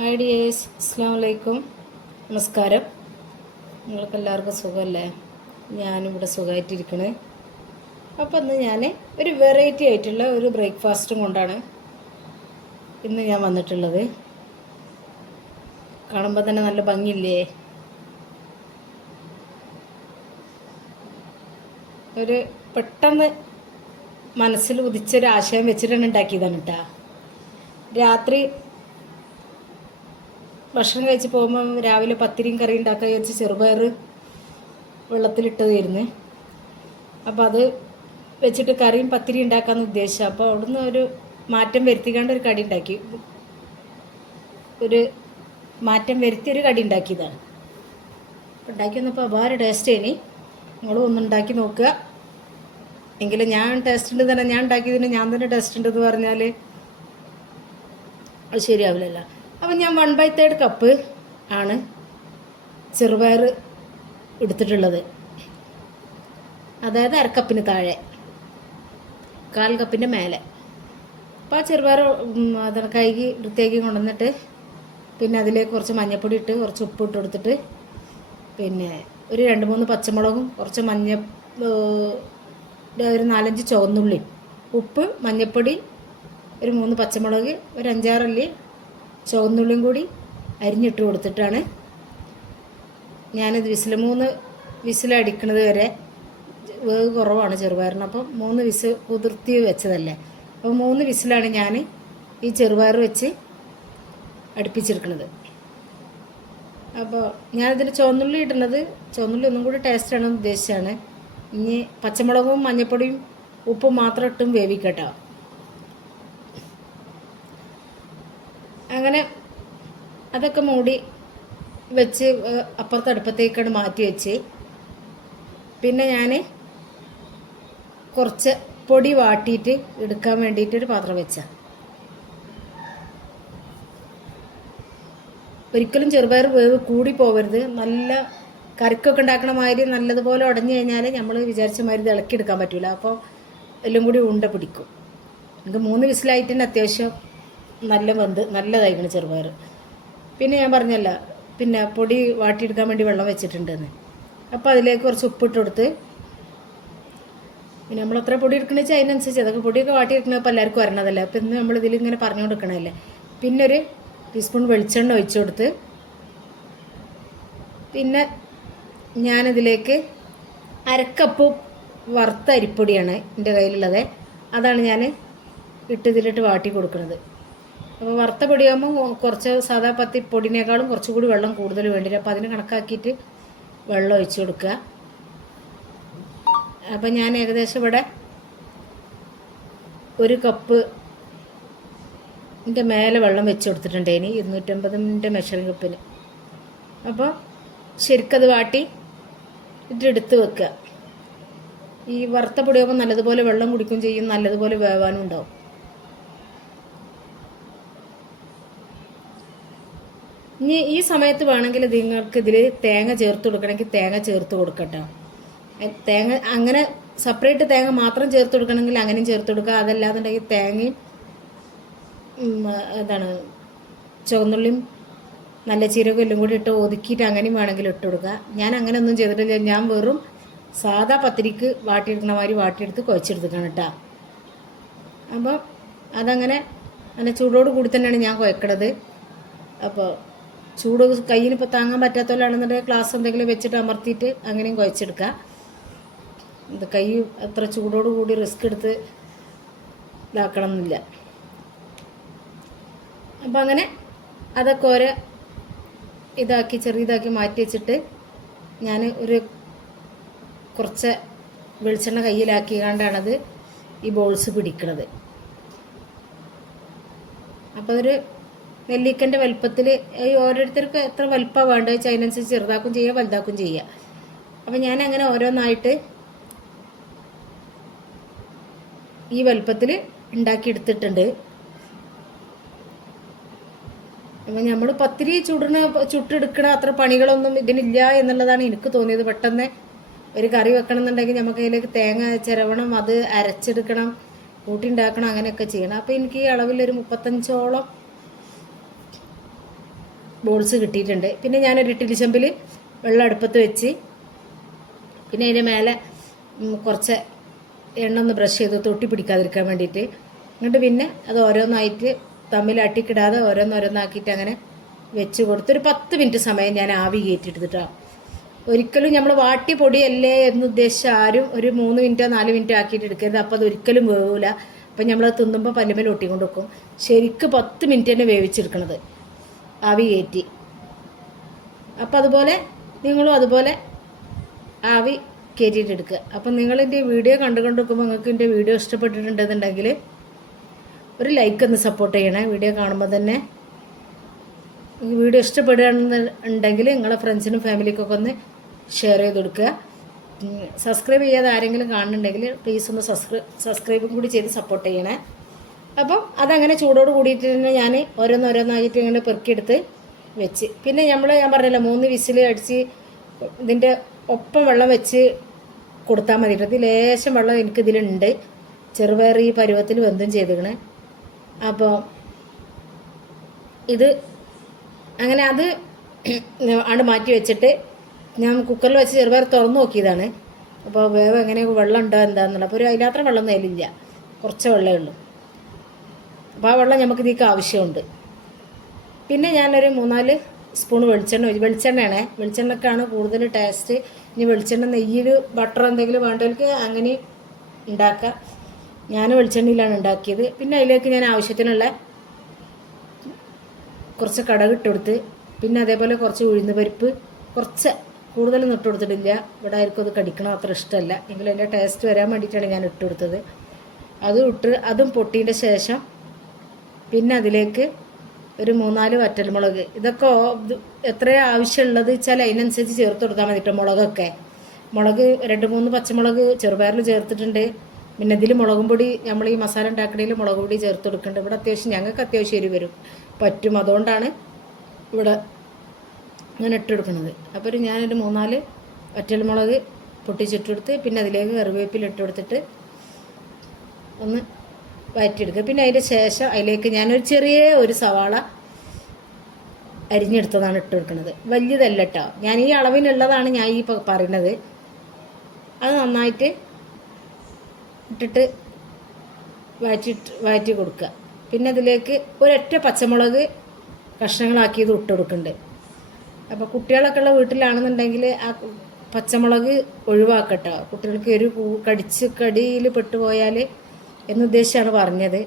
Hi dears, അസ്സാം വലൈക്കും. നമസ്കാരം. നിങ്ങൾക്ക് എല്ലാവർക്കും സുഖമല്ലേ? ഞാനിവിടെ സുഖമായിട്ടിരിക്കണേ. അപ്പോൾ ഇന്ന് ഞാൻ ഒരു വെറൈറ്റി ആയിട്ടുള്ള ഒരു ബ്രേക്ക്ഫാസ്റ്റും കൊണ്ടാണ് ഇന്ന് ഞാൻ വന്നിട്ടുള്ളത്. കാണുമ്പോൾ തന്നെ നല്ല ഭംഗിയില്ലേ? ഒരു പെട്ടെന്ന് മനസ്സിൽ ഉദിച്ചൊരു ആശയം വെച്ചിട്ടാണ് ഉണ്ടാക്കിയതാണ് കേട്ടോ. രാത്രി ഭക്ഷണം കഴിച്ച് പോകുമ്പോൾ രാവിലെ പത്തിരിയും കറിയും ഉണ്ടാക്കാൻ വെച്ച് ചെറുപയർ വെള്ളത്തിലിട്ടതായിരുന്നു. അപ്പോൾ അത് വെച്ചിട്ട് കറിയും പത്തിരി ഉണ്ടാക്കാമെന്ന് ഉദ്ദേശിച്ചു. അപ്പോൾ അവിടുന്ന് ഒരു മാറ്റം വരുത്തിക്കാണ്ട് ഒരു കടി ഉണ്ടാക്കി, ഒരു മാറ്റം വരുത്തി ഒരു കടി ഉണ്ടാക്കിയതാണ്. ഉണ്ടാക്കി വന്നപ്പോൾ അപാര ടേസ്റ്റ് ഇനി നിങ്ങളും ഒന്നുണ്ടാക്കി നോക്കുക. എങ്കിലും ഞാൻ ടേസ്റ്റ് ഉണ്ട് തന്നെ, ഞാൻ ഉണ്ടാക്കിയതിന് ഞാൻ തന്നെ ടേസ്റ്റ് ഉണ്ടെന്ന് പറഞ്ഞാൽ അത് ശരിയാവില്ലല്ലോ. അപ്പം ഞാൻ 1/3 കപ്പ് ആണ് ചെറുപയർ എടുത്തിട്ടുള്ളത്. അതായത് അരക്കപ്പിന് താഴെ, 1/4 കപ്പിൻ്റെ മേലെ. അപ്പോൾ ആ ചെറുപയർ അതാണ് കഴുകി വൃത്തിയാക്കി കൊണ്ടുവന്നിട്ട് പിന്നെ അതിലേക്ക് കുറച്ച് മഞ്ഞൾപ്പൊടി ഇട്ട് കുറച്ച് ഉപ്പ് ഇട്ട് കൊടുത്തിട്ട് പിന്നെ ഒരു 2-3 പച്ചമുളകും കുറച്ച് ഒരു 4-5 ചുവന്നുള്ളി, ഉപ്പ്, മഞ്ഞൾപ്പൊടി, ഒരു 3 പച്ചമുളക്, ഒരു 5-6 അല്ലി ചുവന്നുള്ളിയും കൂടി അരിഞ്ഞിട്ട് കൊടുത്തിട്ടാണ് ഞാനിത് 3 വിസിലടിക്കുന്നത് വരെ. വേവ് കുറവാണ് ചെറുപയറിന്, അപ്പം 3 വിസിൽ കുതിർത്തി വെച്ചതല്ലേ. അപ്പോൾ 3 വിസിലാണ് ഞാൻ ഈ ചെറുപയർ വെച്ച് അടുപ്പിച്ചെടുക്കുന്നത്. അപ്പോൾ ഞാനിതിൽ ചുവന്നുള്ളി ഇടുന്നത്, ചുവന്നുള്ളി ഒന്നും കൂടി ടേസ്റ്റാണെന്ന് ഉദ്ദേശിച്ചാണ്. ഇനി പച്ചമുളകും മഞ്ഞൾപ്പൊടിയും ഉപ്പും മാത്രം ഇട്ടും വേവിക്കട്ടോ. അങ്ങനെ അതൊക്കെ മൂടി വെച്ച് അപ്പുറത്തെ അടുപ്പത്തേക്കാണ് മാറ്റി വെച്ച് പിന്നെ ഞാൻ കുറച്ച് പൊടി വാട്ടിയിട്ട് എടുക്കാൻ വേണ്ടിയിട്ടൊരു പാത്രം വെച്ച. ഒരിക്കലും ചെറുപയർ വേവ് കൂടി പോകരുത്. നല്ല കറിക്കൊക്കെ ഉണ്ടാക്കണ മാതിരി നല്ലതുപോലെ ഉടഞ്ഞു കഴിഞ്ഞാൽ നമ്മൾ വിചാരിച്ച മാതിരി ഇളക്കിയെടുക്കാൻ പറ്റില്ല. അപ്പോൾ എല്ലാം കൂടി ഉണ്ട പിടിക്കും. നമുക്ക് 3 വിസിലായിട്ട് തന്നെ അത്യാവശ്യം നല്ല നല്ലതായിരിക്കണം ചെറുപയർ. പിന്നെ ഞാൻ പറഞ്ഞല്ല, പിന്നെ പൊടി വാട്ടിയെടുക്കാൻ വേണ്ടി വെള്ളം വെച്ചിട്ടുണ്ടെന്ന്. അപ്പോൾ അതിലേക്ക് കുറച്ച് ഉപ്പിട്ട് കൊടുത്ത്, പിന്നെ നമ്മൾ എത്ര പൊടി എടുക്കണമെന്ന് വെച്ചാൽ അതിനനുസരിച്ച്, അതൊക്കെ പൊടിയൊക്കെ വാട്ടിയെടുക്കണത് ഇപ്പോൾ എല്ലാവർക്കും വരണതല്ലേ. അപ്പോൾ ഇന്ന് നമ്മളിതിലിങ്ങനെ പറഞ്ഞു കൊടുക്കണമല്ലേ. പിന്നെ ഒരു ടീസ്പൂൺ വെളിച്ചെണ്ണ ഒഴിച്ചു കൊടുത്ത് പിന്നെ ഞാനിതിലേക്ക് 1/2 കപ്പ് വറുത്ത അരിപ്പൊടിയാണ് എൻ്റെ കയ്യിലുള്ളത്. അതാണ് ഞാൻ ഇതിലിട്ട് വാട്ടി കൊടുക്കുന്നത്. അപ്പോൾ വറുത്ത പൊടിയാകുമ്പോൾ കുറച്ച് സാധാ പൊടിനേക്കാളും കുറച്ചുകൂടി വെള്ളം കൂടുതൽ വേണ്ടി വരും. അപ്പോൾ അതിന് കണക്കാക്കിയിട്ട് വെള്ളം ഒഴിച്ച് കൊടുക്കുക. അപ്പം ഞാൻ ഏകദേശം ഇവിടെ 1 കപ്പിൻ്റെ മേലെ വെള്ളം വെച്ച് കൊടുത്തിട്ടുണ്ട്. ഇനി 250 മെഷറിംഗ് കപ്പിന്. അപ്പോൾ ശരിക്കത് വാട്ടി ഇട്ടെടുത്ത് വെക്കുക. ഈ വറുത്ത പൊടിയാകുമ്പോൾ നല്ലതുപോലെ വെള്ളം കുടിക്കുകയും ചെയ്യും, നല്ലതുപോലെ വേവാനും ഉണ്ടാവും. ഇനി ഈ സമയത്ത് വേണമെങ്കിൽ നിങ്ങൾക്ക് ഇതിൽ തേങ്ങ ചേർത്ത് കൊടുക്കണമെങ്കിൽ തേങ്ങ ചേർത്ത് കൊടുക്കട്ടോ. തേങ്ങ അങ്ങനെ സെപ്പറേറ്റ് തേങ്ങ മാത്രം ചേർത്ത് കൊടുക്കണമെങ്കിൽ അങ്ങനെയും ചേർത്ത് കൊടുക്കുക. അതല്ലാന്നുണ്ടെങ്കിൽ തേങ്ങയും ചുവന്നുള്ളിയും നല്ല ജീരകം എല്ലാം കൂടി ഇട്ട് ഒതുക്കിയിട്ട് അങ്ങനെയും വേണമെങ്കിൽ ഇട്ട് കൊടുക്കുക. ഞാൻ അങ്ങനെ ഒന്നും ചെയ്തിട്ടില്ല. ഞാൻ വെറും സാധാ പത്തിരിക്ക് വാട്ടിയെടുക്കണ മാതിരി വാട്ടിയെടുത്ത് കുഴച്ചെടുത്തിട്ടാണ് കേട്ടോ. അപ്പോൾ അതങ്ങനെ നല്ല ചൂടോട് കൂടി തന്നെയാണ് ഞാൻ കുഴക്കണത്. അപ്പോൾ ചൂട് കയ്യിൽ ഇപ്പോൾ താങ്ങാൻ പറ്റാത്തവരാണെന്നുണ്ടെങ്കിൽ ഗ്ലാസ് എന്തെങ്കിലും വെച്ചിട്ട് അമർത്തിയിട്ട് അങ്ങനെയും കുഴച്ചെടുക്കുക. ഇത് കൈ അത്ര ചൂടോട് കൂടി റിസ്ക് എടുത്ത് ഇതാക്കണം എന്നില്ല. അപ്പം അങ്ങനെ അതൊക്കെ ഇതാക്കി ചെറിയതാക്കി മാറ്റി വെച്ചിട്ട് ഞാൻ കുറച്ച് വെളിച്ചെണ്ണ കയ്യിലാക്കിയാണ്ടാണത് ഈ ബോൾസ് പിടിക്കണത്. അപ്പോൾ അതൊരു നെല്ലിക്കൻ്റെ വലുപ്പത്തിൽ, ഓരോരുത്തർക്ക് എത്ര വലുപ്പമാണ് വേണ്ടത് വെച്ചാൽ അതിനനുസരിച്ച് ചെറുതാക്കും ചെയ്യുക, വലുതാക്കും ചെയ്യുക. അപ്പം ഞാൻ അങ്ങനെ ഓരോന്നായിട്ട് ഈ വലുപ്പത്തിൽ ഉണ്ടാക്കിയെടുത്തിട്ടുണ്ട്. അപ്പം നമ്മൾ പത്തിരി ചുട്ടെടുക്കണ അത്ര പണികളൊന്നും ഇതിനില്ല എന്നുള്ളതാണ് എനിക്ക് തോന്നിയത്. പെട്ടെന്ന് ഒരു കറി വെക്കണം എന്നുണ്ടെങ്കിൽ നമുക്ക് അതിലേക്ക് തേങ്ങ ചിരവണം, അത് അരച്ചെടുക്കണം, കൂട്ടി ഉണ്ടാക്കണം, അങ്ങനെയൊക്കെ ചെയ്യണം. അപ്പോൾ എനിക്ക് ഈ അളവിലൊരു 35ഓളം ബോൾസ് കിട്ടിയിട്ടുണ്ട്. പിന്നെ ഞാനൊരു ഇഡ്ഡലി ചെമ്പിൽ വെള്ളം അടുപ്പത്ത് വെച്ച് പിന്നെ അതിൻ്റെ മേലെ കുറച്ച് എണ്ണ ഒന്ന് ബ്രഷ് ചെയ്ത് തൊട്ടി പിടിക്കാതിരിക്കാൻ വേണ്ടിയിട്ട് എന്നിട്ട് പിന്നെ അത് ഓരോന്നായിട്ട് തമ്മിൽ അട്ടിക്കിടാതെ ഓരോന്നോരോന്നാക്കിയിട്ട് അങ്ങനെ വെച്ച് കൊടുത്തൊരു 10 മിനിറ്റ് സമയം ഞാൻ ആവി കയറ്റിയെടുത്തിട്ടാണ്. ഒരിക്കലും നമ്മൾ വാട്ടി പൊടിയല്ലേ എന്ന് ഉദ്ദേശിച്ച് ആരും ഒരു 3 മിനിറ്റോ 4 മിനിറ്റോ ആക്കിയിട്ട് എടുക്കരുത്. അപ്പോൾ അത് ഒരിക്കലും വേവില്ല. അപ്പം നമ്മളത് തിന്നുമ്പോൾ പല്ലുമേൽ ഒട്ടിക്കൊണ്ട് വെക്കും. ശരിക്ക് 10 മിനിറ്റ് തന്നെ വേവിച്ചെടുക്കണത് ആവി കയറ്റി. അപ്പം അതുപോലെ നിങ്ങളും അതുപോലെ ആവി കയറ്റിയിട്ടെടുക്കുക. അപ്പം നിങ്ങളെൻ്റെ വീഡിയോ കണ്ടുകൊണ്ട് വെക്കുമ്പോൾ നിങ്ങൾക്ക് എൻ്റെ വീഡിയോ ഇഷ്ടപ്പെട്ടിട്ടുണ്ടെന്നുണ്ടെങ്കിൽ ഒരു ലൈക്ക് ഒന്ന് സപ്പോർട്ട് ചെയ്യണേ. വീഡിയോ കാണുമ്പോൾ തന്നെ വീഡിയോ ഇഷ്ടപ്പെടുകയാണെന്നുണ്ടെങ്കിൽ നിങ്ങളെ ഫ്രണ്ട്സിനും ഫാമിലിക്കൊക്കെ ഒന്ന് ഷെയർ ചെയ്ത് കൊടുക്കുക. സബ്സ്ക്രൈബ് ചെയ്യാതെ ആരെങ്കിലും കാണുന്നുണ്ടെങ്കിൽ പ്ലീസ് ഒന്ന് സബ്സ്ക്രൈബും കൂടി ചെയ്ത് സപ്പോർട്ട് ചെയ്യണേ. അപ്പം അതങ്ങനെ ചൂടോട് കൂടിയിട്ട് തന്നെ ഞാൻ ഓരോന്നോരോന്നായിട്ട് ഇങ്ങനെ പെറുക്കിയെടുത്ത് വെച്ച് പിന്നെ ഞാൻ പറഞ്ഞല്ലോ 3 വിസിൽ അടിച്ച് ഇതിൻ്റെ ഒപ്പം വെള്ളം വെച്ച് കൊടുത്താൽ മതി. ഇത് ലേശം വെള്ളം എനിക്കിതിലുണ്ട്. ചെറുപയർ ഈ പരുവത്തിൽ വെന്തും ചെയ്തിക്കണേ. അപ്പോൾ ഇത് അങ്ങനെ അത് ആണ് മാറ്റി വെച്ചിട്ട് ഞാൻ കുക്കറിൽ വെച്ച് ചെറുപയർ തുറന്ന് നോക്കിയതാണ്. അപ്പോൾ വേവ് എങ്ങനെ വെള്ളം ഉണ്ടോ എന്താണെന്നുള്ളത്. അപ്പോൾ ഒരു അതിനത്ര വെള്ളം അതിലില്ല, കുറച്ച് വെള്ളമേ ഉള്ളൂ. അപ്പോൾ ആ വെള്ളം നമുക്ക് ഇതിലേക്ക് ആവശ്യമുണ്ട്. പിന്നെ ഞാനൊരു 3-4 സ്പൂൺ വെളിച്ചെണ്ണയാണ്. വെളിച്ചെണ്ണക്കാണ് കൂടുതൽ ടേസ്റ്റ്. ഇനി വെളിച്ചെണ്ണ നെയ്യിൽ ബട്ടർ എന്തെങ്കിലും വേണ്ടവർക്ക് അങ്ങനെ ഉണ്ടാക്കാം. ഞാൻ വെളിച്ചെണ്ണയിലാണ് ഉണ്ടാക്കിയത്. പിന്നെ അതിലേക്ക് ഞാൻ ആവശ്യത്തിനുള്ള കുറച്ച് കടുക് ഇട്ട് കൊടുത്ത് പിന്നെ അതേപോലെ കുറച്ച് ഉഴുന്ന് പരിപ്പ് കുറച്ച് കൂടുതലൊന്നും ഇട്ട് കൊടുത്തിട്ടില്ല. ഇവിടെ ആയിരിക്കും അത് കടിക്കണം അത്ര ഇഷ്ടമല്ല. എങ്കിലും അതിൻ്റെ ടേസ്റ്റ് വരാൻ വേണ്ടിയിട്ടാണ് ഞാൻ ഇട്ട് കൊടുത്തത്. അതും പൊട്ടിയതിൻ്റെ ശേഷം പിന്നെ അതിലേക്ക് ഒരു 3-4 വറ്റൽമുളക്. ഇതൊക്കെ എത്രയാണ് ആവശ്യമുള്ളത് വെച്ചാൽ അതിനനുസരിച്ച് ചേർത്ത് കൊടുത്താൽ മതി കേട്ടോ. മുളക് 2-3 പച്ചമുളക് ചെറുപയറിൽ ചേർത്തിട്ടുണ്ട്. പിന്നെ ഇതിൽ മുളകും പൊടി നമ്മൾ ഈ മസാല ഉണ്ടാക്കണതിൽ മുളക് പൊടി ചേർത്ത് കൊടുക്കുന്നുണ്ട്. ഇവിടെ ഞങ്ങൾക്ക് അത്യാവശ്യം എരിവ് പറ്റും. അതുകൊണ്ടാണ് ഇവിടെ ഇങ്ങനെ ഇട്ടെടുക്കുന്നത്. അപ്പോൾ ഞാനൊരു 3-4 വറ്റൽമുളക് പൊട്ടിച്ചിട്ടെടുത്ത് പിന്നെ അതിലേക്ക് കറിവേപ്പില ഇട്ട് കൊടുത്തിട്ട് ഒന്ന് വഴറ്റിയെടുക്കുക. പിന്നെ അതിൻ്റെ ശേഷം അതിലേക്ക് ഞാനൊരു ചെറിയ ഒരു സവാള അരിഞ്ഞെടുത്തതാണ് ഇട്ട് കൊടുക്കുന്നത്. വലിയതല്ല കേട്ടോ. ഞാൻ ഈ അളവിനുള്ളതാണ് ഞാൻ ഈ പറയുന്നത്. അത് നന്നായിട്ട് ഇട്ടിട്ട് വഴറ്റി കൊടുക്കുക. പിന്നെ അതിലേക്ക് ഒരൊറ്റ പച്ചമുളക് കഷ്ണങ്ങളാക്കിയത് ഇട്ട് കൊടുക്കുന്നുണ്ട്. അപ്പോൾ കുട്ടികളൊക്കെ ഉള്ള വീട്ടിലാണെന്നുണ്ടെങ്കിൽ ആ പച്ചമുളക് ഒഴിവാക്കട്ടോ. കുട്ടികൾക്ക് ഒരു കടിയിൽ പെട്ടുപോയാൽ എന്നുദ്ദേശിച്ചാണ് പറഞ്ഞത്.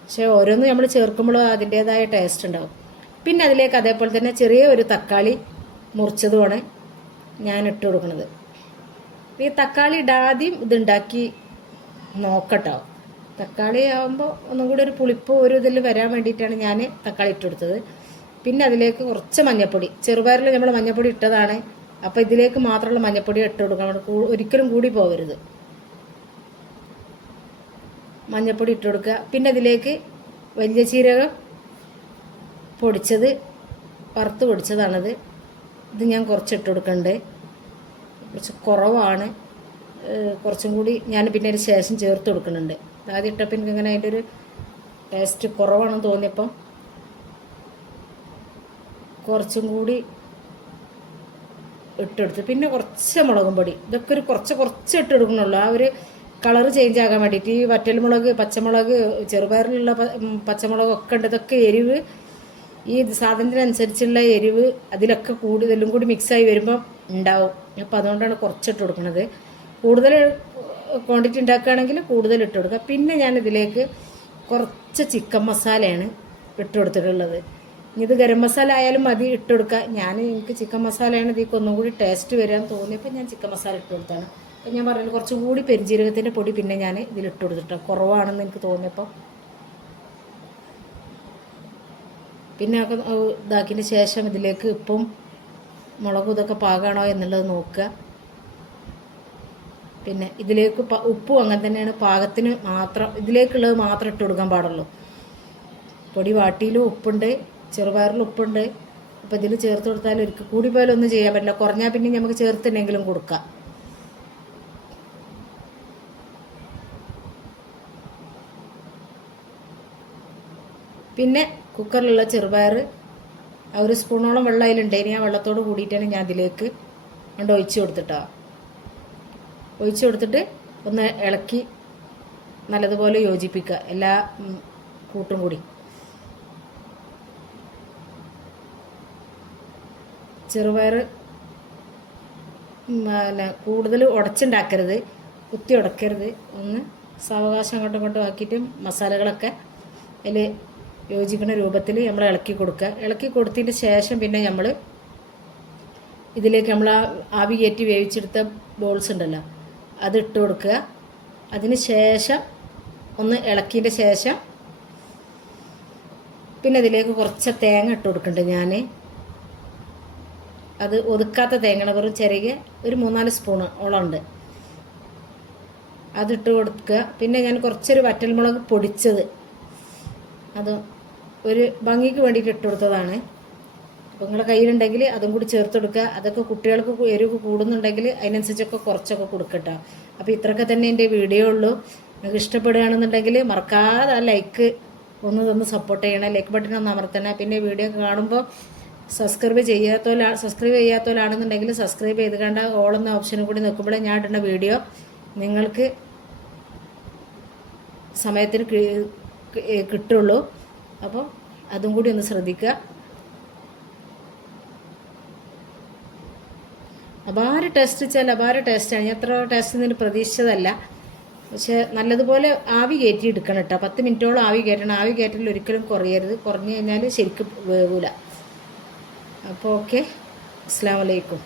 പക്ഷേ ഓരോന്നും നമ്മൾ ചേർക്കുമ്പോഴും അതിൻ്റേതായ ടേസ്റ്റ് ഉണ്ടാവും. പിന്നെ അതിലേക്ക് അതേപോലെ തന്നെ ചെറിയ ഒരു തക്കാളി മുറിച്ചതുമാണ് ഞാൻ ഇട്ട് കൊടുക്കുന്നത്. ഈ തക്കാളി ഇടാതെയും ഇതുണ്ടാക്കി നോക്കട്ടോ. തക്കാളി ആകുമ്പോൾ ഒന്നും കൂടി ഒരു പുളിപ്പ് ഒരു ഇതിൽ വരാൻ വേണ്ടിയിട്ടാണ് ഞാൻ തക്കാളി ഇട്ട് കൊടുത്തത്. പിന്നെ അതിലേക്ക് കുറച്ച് മഞ്ഞൾപ്പൊടി, ചെറുപയറിൽ നമ്മൾ മഞ്ഞൾപ്പൊടി ഇട്ടതാണ്. അപ്പോൾ ഇതിലേക്ക് മാത്രമുള്ള മഞ്ഞൾപ്പൊടി ഇട്ട് കൊടുക്കണം. ഒരിക്കലും കൂടി പോകരുത്. മഞ്ഞൾപ്പൊടി ഇട്ട് കൊടുക്കുക. പിന്നെ അതിലേക്ക് വലിയ ജീരകം പൊടിച്ചത് വറുത്ത് പൊടിച്ചതാണത്. ഇത് ഞാൻ കുറച്ച് ഇട്ട് കൊടുക്കുന്നുണ്ട്. കുറച്ച് കുറവാണ്. കുറച്ചും കൂടി ഞാൻ പിന്നെ ഒരു ശേഷം ചേർത്ത് കൊടുക്കുന്നുണ്ട്. ആദ്യം ഇട്ടപ്പോൾ എനിക്കിങ്ങനെ അതിൻ്റെ ഒരു ടേസ്റ്റ് കുറവാണെന്ന് തോന്നിയപ്പം കുറച്ചും കൂടി ഇട്ടെടുത്ത് പിന്നെ കുറച്ച് മുളകും പൊടി. ഇതൊക്കെ ഒരു കുറച്ച് ഇട്ട് കൊടുക്കണുള്ളൂ. ആ ഒരു കളറ് ചേഞ്ച് ആകാൻ വേണ്ടിയിട്ട്. ഈ വറ്റൽമുളക്, പച്ചമുളക്, ചെറുപയറിലുള്ള പച്ചമുളകൊക്കെ ഉണ്ട്. ഇതൊക്കെ എരിവ് ഈ സാധനത്തിനനുസരിച്ചുള്ള എരിവ് അതിലൊക്കെ കൂടുതലും കൂടി മിക്സായി വരുമ്പോൾ ഉണ്ടാവും. അപ്പോൾ അതുകൊണ്ടാണ് കുറച്ചിട്ട് കൊടുക്കുന്നത്. കൂടുതൽ ക്വാണ്ടിറ്റി ഉണ്ടാക്കുകയാണെങ്കിൽ കൂടുതൽ ഇട്ട് കൊടുക്കുക. പിന്നെ ഞാൻ ഇതിലേക്ക് കുറച്ച് ചിക്കൻ മസാലയാണ് ഇട്ട് കൊടുത്തിട്ടുള്ളത്. ഇത് ഗരം മസാല ആയാലും മതി ഇട്ട് കൊടുക്കുക. എനിക്ക് ചിക്കൻ മസാലയാണ് ഇതിലേക്ക് ഒന്നും കൂടി ടേസ്റ്റ് വരാൻ തോന്നിയപ്പോൾ ഞാൻ ചിക്കൻ മസാല ഇട്ട് കൊടുത്താണ്. അപ്പം ഞാൻ പറഞ്ഞത് കുറച്ചും കൂടി പെരുംജീരകത്തിൻ്റെ പൊടി പിന്നെ ഞാൻ ഇതിലിട്ട് കൊടുത്തിട്ടാണ്, കുറവാണെന്ന് എനിക്ക് തോന്നിയപ്പോൾ. പിന്നെ ഒക്കെ ഇതാക്കിയതിന് ശേഷം ഇതിലേക്ക് ഉപ്പും മുളകും ഇതൊക്കെ പാകമാണോ എന്നുള്ളത് നോക്കുക. പിന്നെ ഇതിലേക്ക് ഉപ്പും അങ്ങനെ തന്നെയാണ്, പാകത്തിന് മാത്രം ഇതിലേക്കുള്ളത് മാത്രം ഇട്ട് കൊടുക്കാൻ പാടുള്ളൂ. പൊടി വാട്ടിയിലും ഉപ്പുണ്ട്, ചെറുപയറിൽ ഉപ്പുണ്ട്. അപ്പോൾ ഇതിൽ ചേർത്ത് കൊടുത്താൽ ഒരിക്കൽ കൂടി പോയാലും ഒന്നും ചെയ്യാൻ പറ്റില്ല. കുറഞ്ഞാൽ പിന്നെ നമുക്ക് ചേർത്തിട്ടെങ്കിലും കൊടുക്കാം. പിന്നെ കുക്കറിലുള്ള ചെറുപയർ ആ ഒരു സ്പൂണോളം വെള്ളം അതിലുണ്ടായിന്. ആ വെള്ളത്തോട് കൂടിയിട്ടാണ് ഞാൻ അതിലേക്ക് കൊണ്ട് ഒഴിച്ച് കൊടുത്തിട്ടോ. ഒഴിച്ച് കൊടുത്തിട്ട് ഒന്ന് ഇളക്കി നല്ലതുപോലെ യോജിപ്പിക്കുക എല്ലാ കൂട്ടും കൂടി. ചെറുപയർ പിന്നെ കൂടുതൽ ഉടച്ചുണ്ടാക്കരുത്, കുത്തി ഉടക്കരുത്. ഒന്ന് സാവകാശം അങ്ങോട്ടും ഇങ്ങോട്ടും ആക്കിയിട്ട് മസാലകളൊക്കെ അതിൽ യോജിക്കുന്ന രൂപത്തിൽ നമ്മൾ ഇളക്കി കൊടുക്കുക. ഇളക്കി കൊടുത്തതിന് ശേഷം പിന്നെ നമ്മൾ ഇതിലേക്ക് നമ്മൾ ആവി കയറ്റി വേവിച്ചെടുത്ത ബോൾസ് ഉണ്ടല്ലോ അത് ഇട്ട് കൊടുക്കുക. അതിന് ശേഷം ഒന്ന് ഇളക്കിയതിൻ്റെ ശേഷം പിന്നെ ഇതിലേക്ക് കുറച്ച് തേങ്ങ ഇട്ട് കൊടുക്കുന്നുണ്ട് ഞാൻ. അത് ഒതുക്കാത്ത തേങ്ങ, വെറും ചെറിയ ഒരു 3-4 സ്പൂണ് ഓളം ഉണ്ട്. അതിട്ട് കൊടുക്കുക. പിന്നെ ഞാൻ കുറച്ചൊരു വറ്റൽമുളക് പൊടിച്ചത്, അത് ഒരു ഭംഗിക്ക് വേണ്ടിയിട്ട് ഇട്ട് കൊടുത്തതാണ്. അപ്പോൾ നിങ്ങളുടെ കയ്യിലുണ്ടെങ്കിൽ അതും കൂടി ചേർത്ത് കൊടുക്കുക. അതൊക്കെ കുട്ടികൾക്ക് എരിവ് കൂടുന്നുണ്ടെങ്കിൽ അതിനനുസരിച്ചൊക്കെ കുറച്ചൊക്കെ കൊടുക്കട്ടോ. അപ്പോൾ ഇത്രയൊക്കെ തന്നെ എൻ്റെ വീഡിയോ ഉള്ളൂ. നിങ്ങൾക്ക് ഇഷ്ടപ്പെടുകയാണെന്നുണ്ടെങ്കിൽ മറക്കാതെ ആ ലൈക്ക് ഒന്ന് തന്ന് സപ്പോർട്ട് ചെയ്യണം. ലൈക്ക് ബട്ടൺ ഒന്ന് അമർത്തണം. പിന്നെ വീഡിയോ കാണുമ്പോൾ സബ്സ്ക്രൈബ് ചെയ്യാത്തവരാണെന്നുണ്ടെങ്കിൽ സബ്സ്ക്രൈബ് ചെയ്ത് കണ്ട ഓളെന്ന ഓപ്ഷനും കൂടി നിൽക്കുമ്പോഴേ ഞാൻ ഇടുന്ന വീഡിയോ നിങ്ങൾക്ക് സമയത്തിന് കിട്ടുള്ളൂ. അപ്പോൾ അതും കൂടി ഒന്ന് ശ്രദ്ധിക്കുക. അപാര ടേസ്റ്റ് വെച്ചാൽ അപാര ടേസ്റ്റാണ്. ഞാൻ എത്ര ടേസ്റ്റ് നിന്ന് പ്രതീക്ഷിച്ചതല്ല. പക്ഷെ നല്ലതുപോലെ ആവി കയറ്റി എടുക്കണം കേട്ടോ. 10 മിനിറ്റോളം ആവി കയറ്റണം. ആവി കയറ്റൽ ഒരിക്കലും കുറയരുത്. കുറഞ്ഞു കഴിഞ്ഞാൽ ശരിക്കും വേവില്ല. അപ്പോൾ ഓക്കെ, അസ്സലാമു അലൈക്കും.